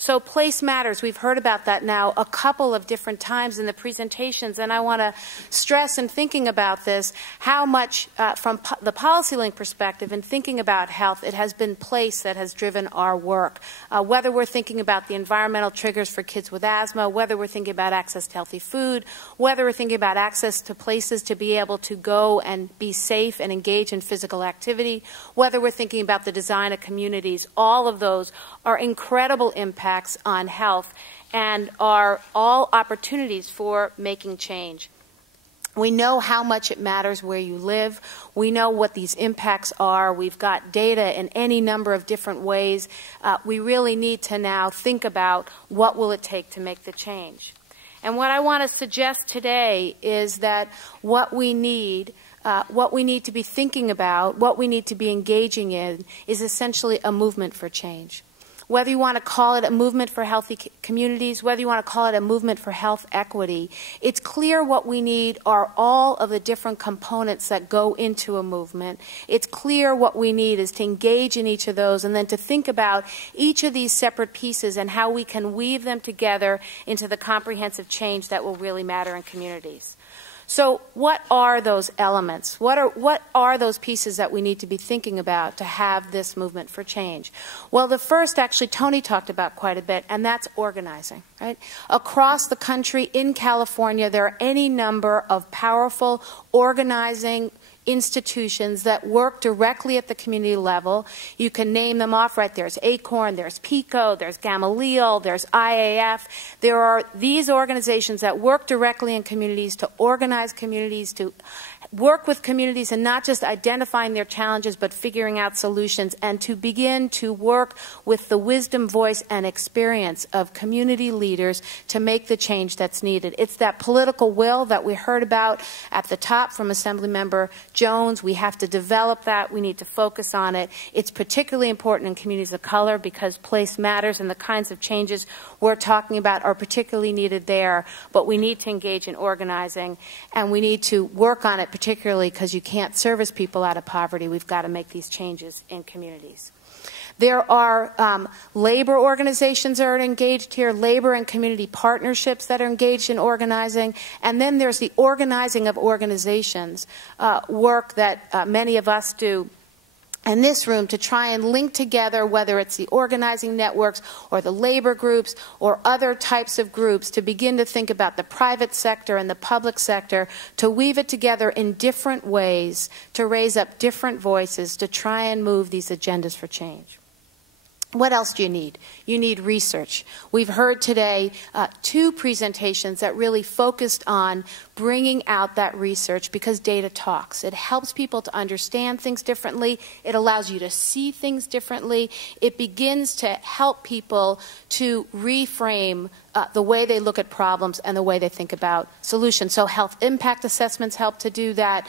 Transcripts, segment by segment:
So place matters. We've heard about that now a couple of different times in the presentations, and I want to stress in thinking about this how much, from the PolicyLink perspective, in thinking about health, it has been place that has driven our work. Whether we're thinking about the environmental triggers for kids with asthma, whether we're thinking about access to healthy food, whether we're thinking about access to places to be able to go and be safe and engage in physical activity, whether we're thinking about the design of communities, all of those are incredible impacts on health and are all opportunities for making change. We know how much it matters where you live. We know what these impacts are. We've got data in any number of different ways. We really need to now think about what will it take to make the change. And what I want to suggest today is that what we need to be thinking about, what we need to be engaging in, is essentially a movement for change. Whether you want to call it a movement for healthy communities, whether you want to call it a movement for health equity, it's clear what we need are all of the different components that go into a movement. It's clear what we need is to engage in each of those and then to think about each of these separate pieces and how we can weave them together into the comprehensive change that will really matter in communities. So what are those elements? What are those pieces that we need to be thinking about to have this movement for change? Well, the first, actually, Tony talked about quite a bit, and that's organizing. Right? Across the country, in California, there are any number of powerful organizing institutions that work directly at the community level. You can name them off right. There's ACORN, there's PICO, there's Gamaliel, there's IAF. There are these organizations that work directly in communities to organize communities, to work with communities and not just identifying their challenges but figuring out solutions, and to begin to work with the wisdom, voice, and experience of community leaders to make the change that's needed. It's that political will that we heard about at the top from Assemblymember Jones. We have to develop that. We need to focus on it. It's particularly important in communities of color because place matters, and the kinds of changes we're talking about are particularly needed there. But we need to engage in organizing, and we need to work on it particularly because you can't service people out of poverty. We've got to make these changes in communities. There are labor organizations that are engaged here, labor and community partnerships that are engaged in organizing, and then there's the organizing of organizations, work that many of us do in this room to try and link together, whether it's the organizing networks or the labor groups or other types of groups, to begin to think about the private sector and the public sector, to weave it together in different ways, to raise up different voices, to try and move these agendas for change. What else do you need? You need research. We've heard today two presentations that really focused on bringing out that research because data talks. It helps people to understand things differently. It allows you to see things differently. It begins to help people to reframe the way they look at problems and the way they think about solutions. So health impact assessments help to do that.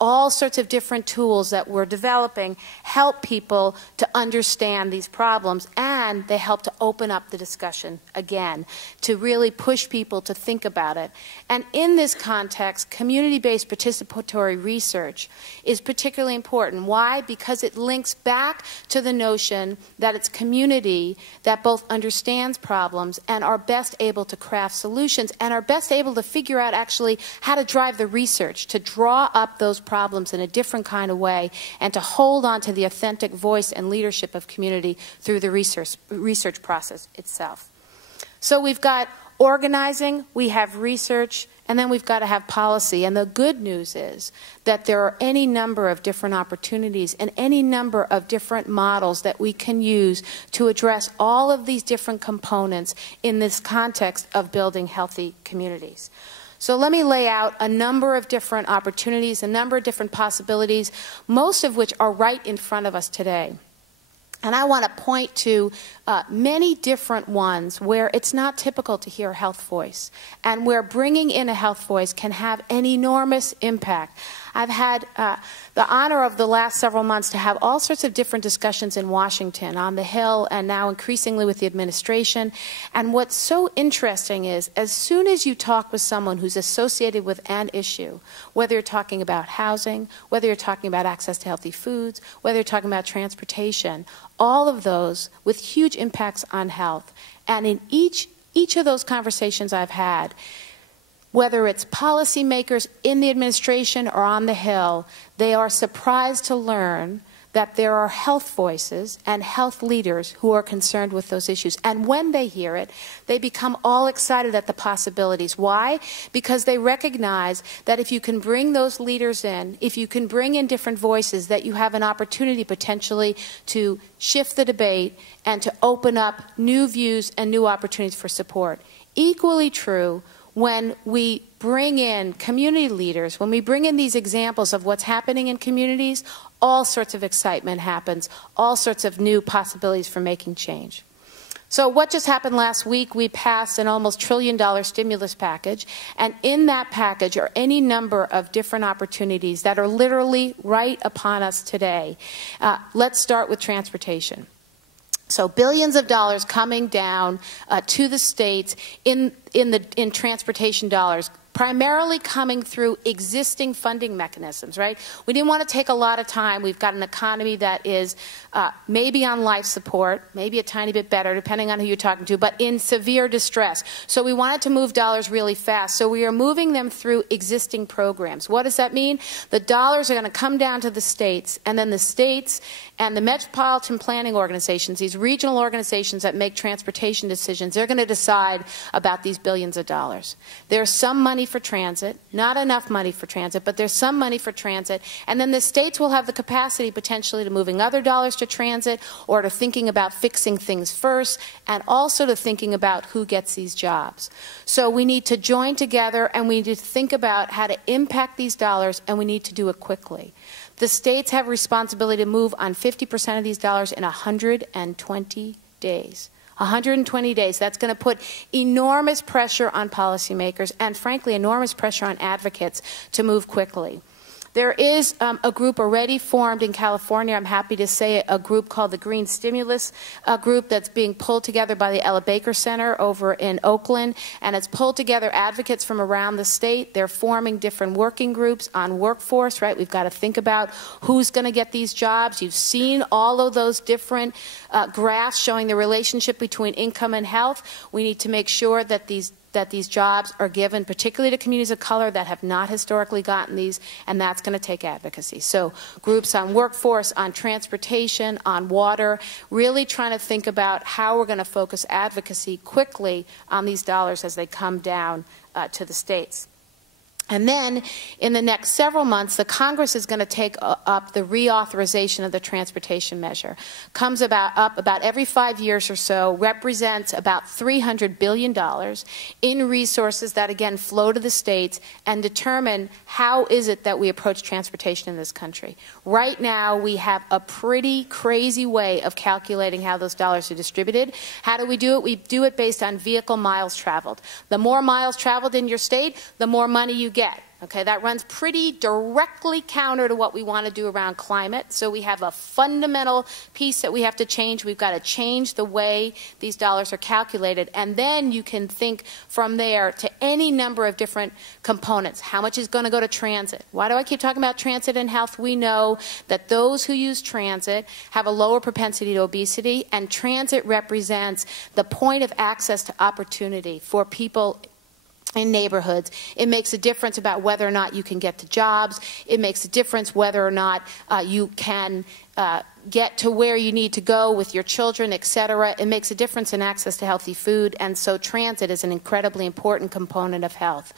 All sorts of different tools that we're developing help people to understand these problems, and they help to open up the discussion again, to really push people to think about it. And in this context, community-based participatory research is particularly important. Why? Because it links back to the notion that it's community that both understands problems and are best able to craft solutions and are best able to figure out actually how to drive the research, to draw up those problems in a different kind of way, and to hold on to the authentic voice and leadership of community through the research process itself. So we've got organizing, we have research, and then we've got to have policy. And the good news is that there are any number of different opportunities and any number of different models that we can use to address all of these different components in this context of building healthy communities. So let me lay out a number of different opportunities, a number of different possibilities, most of which are right in front of us today. And I want to point to many different ones where it's not typical to hear a health voice, and where bringing in a health voice can have an enormous impact. I've had the honor of the last several months to have all sorts of different discussions in Washington, on the Hill, and now increasingly with the administration. And what's so interesting is, as soon as you talk with someone who's associated with an issue, whether you're talking about housing, whether you're talking about access to healthy foods, whether you're talking about transportation, all of those with huge impacts on health. And in each of those conversations I've had, whether it's policymakers in the administration or on the Hill, they are surprised to learn that there are health voices and health leaders who are concerned with those issues. And when they hear it, they become all excited at the possibilities. Why? Because they recognize that if you can bring those leaders in, if you can bring in different voices, that you have an opportunity potentially to shift the debate and to open up new views and new opportunities for support. Equally true when we bring in community leaders, when we bring in these examples of what's happening in communities, all sorts of excitement happens, all sorts of new possibilities for making change. So what just happened last week? We passed an almost $1 trillion stimulus package, and in that package are any number of different opportunities that are literally right upon us today. Let's start with transportation. So billions of dollars coming down to the states in transportation dollars, primarily coming through existing funding mechanisms, right? We didn't want to take a lot of time. We've got an economy that is maybe on life support, maybe a tiny bit better, depending on who you're talking to, but in severe distress. So we wanted to move dollars really fast. So we are moving them through existing programs. What does that mean? The dollars are going to come down to the states, and then the states and the metropolitan planning organizations, these regional organizations that make transportation decisions, they're going to decide about these billions of dollars. There's some money for transit, not enough money for transit, but there's some money for transit, and then the states will have the capacity potentially to moving other dollars to transit or to thinking about fixing things first, and also to thinking about who gets these jobs. So we need to join together, and we need to think about how to impact these dollars, and we need to do it quickly. The states have responsibility to move on 50% of these dollars in 120 days. 120 days. That's going to put enormous pressure on policymakers and, frankly, enormous pressure on advocates to move quickly. There is a group already formed in California, I'm happy to say, a group called the Green Stimulus Group that's being pulled together by the Ella Baker Center over in Oakland, and it's pulled together advocates from around the state. They're forming different working groups on workforce, right? We've got to think about who's going to get these jobs. You've seen all of those different graphs showing the relationship between income and health. We need to make sure that these jobs are given, particularly to communities of color that have not historically gotten these, and that's going to take advocacy. So groups on workforce, on transportation, on water, really trying to think about how we're going to focus advocacy quickly on these dollars as they come down to the states. And then, in the next several months, the Congress is going to take up the reauthorization of the transportation measure. Comes up about every 5 years or so, represents about $300 billion in resources that, again, flow to the states and determine how is it that we approach transportation in this country. Right now, we have a pretty crazy way of calculating how those dollars are distributed. How do we do it? We do it based on vehicle miles traveled. The more miles traveled in your state, the more money you get. Okay, that runs pretty directly counter to what we want to do around climate. So we have a fundamental piece that we have to change. We've got to change the way these dollars are calculated. And then you can think from there to any number of different components. How much is going to go to transit? Why do I keep talking about transit and health? We know that those who use transit have a lower propensity to obesity, and transit represents the point of access to opportunity for people in neighborhoods. It makes a difference about whether or not you can get to jobs. It makes a difference whether or not you can get to where you need to go with your children, et cetera. It makes a difference in access to healthy food, and so transit is an incredibly important component of health.